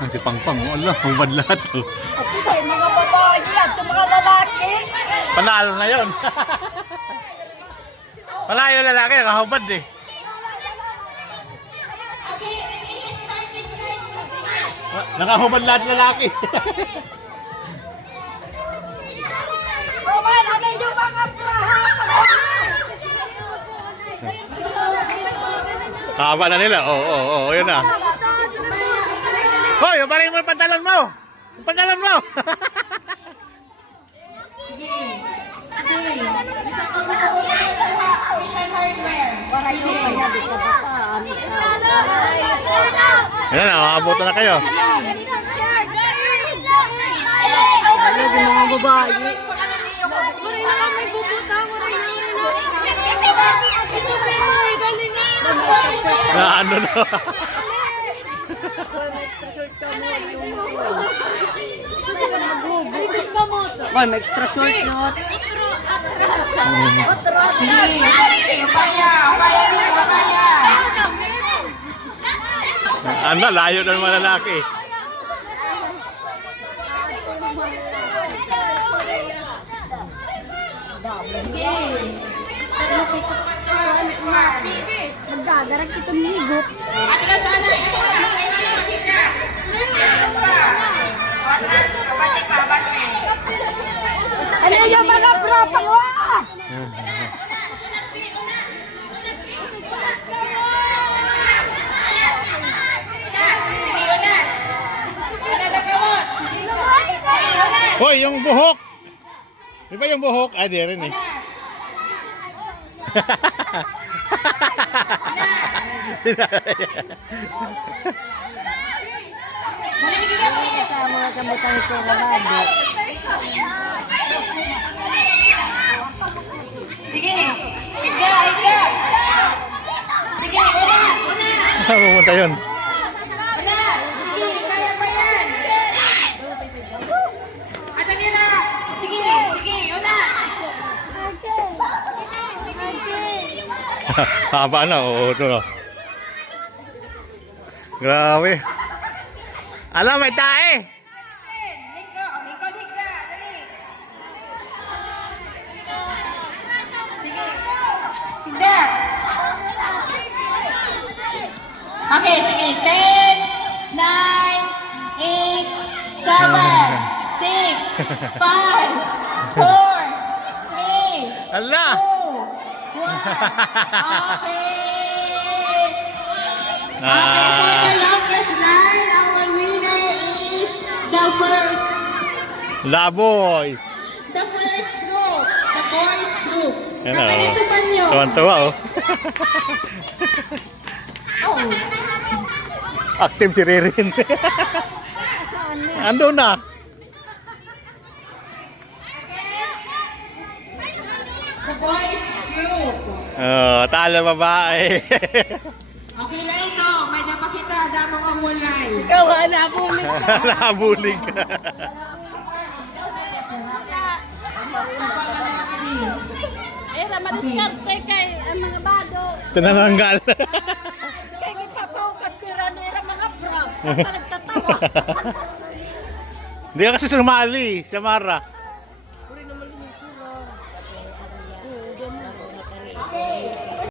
Si Pangpang, wala, hubad lahat. Oh. Okay, mga babae at mga lalaki. Panalo na yun. Panalo yung lalaki, nakahubad eh. Nakahubad lahat lalaki. Roman, ano yung mga praha? Kaba na nila, oo, yun na. Hoy, ubarin mo yung pantalon mo! Yung pantalon mo! Yan na, makabuto na kayo. Ano yung mga babae? Na ano na. Ay, may extra short yun. Ano, layo na ng mga lalaki. Magdadarag kitang higop. Ano yung mga propa? Hoy, yung buhok! Di ba yung buhok? Ah, di rin eh. Mga kamutang ito na bago. Sige, Ika. Sige, una. Pumunta yun. Una. Sige, kaya pa yan. Ata niya na. Sige, una. Haba na, oo, ito na. Grabe. Alam, may tae! Hingga, dali. Sige. Hingga. Okay, sige. 10, 9, 8, 7, 6, 5, 4, 3, Ala! 2, 1. Okay. Okay, for the longest line, our winner is the first Laboy! group, the boys group. Yan na, oh. Napinatupan nyo. Tuwan-tuwa, oh. Oh. Active si Ririn. Ando na. The boys group. Oh, talo babae. Okay lang ito, may napakita, damang amulay. Ikaw nga nabulit. Nabulig. Madiskarte kay ang mga bado. Tinananggal. Kay ipapaukat ko rin nila mga bro. Basta nagtatawa. Hindi ka kasi sumali, Samara.